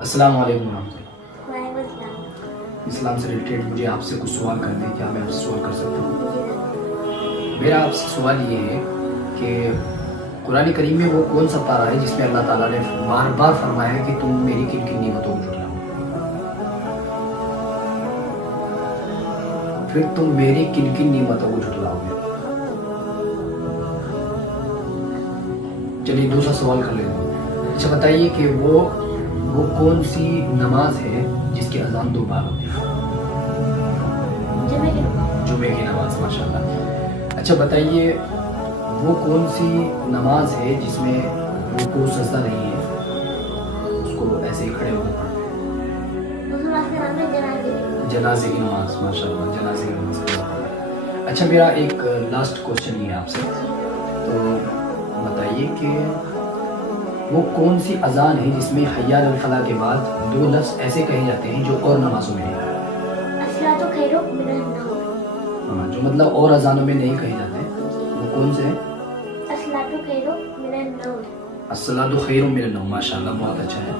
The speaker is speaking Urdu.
السلام علیکم ورحمۃ اللہ۔ وعلیکم السلام۔ اسلام سے ریلیٹڈ مجھے آپ سے کچھ سوال کرنے ہیں، کیا میں آپ سے سوال کر سکتا ہوں؟ میرا آپ سے سوال یہ ہے کہ قرآن کریم میں وہ کون سا پارہ ہے جس میں اللہ تعالیٰ نے بار بار فرمایا ہے کہ تم میری کن کن نعمتوں کو جھٹلاؤ، پھر تم میری کن کن نعمتوں کو جھٹلاؤ گے؟ چلیے دوسرا سوال کر لیتے ہیں۔ اچھا بتائیے کہ وہ کون سی نماز ہے جس کی اذان 2 بار ہوتی ہے؟ جمعے کی نماز، ماشاء اللہ۔ اچھا بتائیے وہ کون سی نماز ہے جس میں رکوع سجدہ نہیں ہے، اس کو ایسے ہی کھڑے ہو کے پڑھتے ہیں؟ جنازے کی نماز، ماشاء اللہ، جنازے کی نماز۔ اچھا میرا ایک لاسٹ کوشچن یہ ہے آپ سے، تو بتائیے کہ وہ کون سی اذان ہے جس میں حی علی الفلاح کے بعد 2 لفظ ایسے کہے جاتے ہیں جو اور نمازوں میں نہیں؟ ہاں، جو مطلب اور اذانوں میں نہیں کہے جاتے، وہ کون سے ہیں؟ الصلاۃ خیر من النوم، ماشاء اللہ، بہت اچھا ہے۔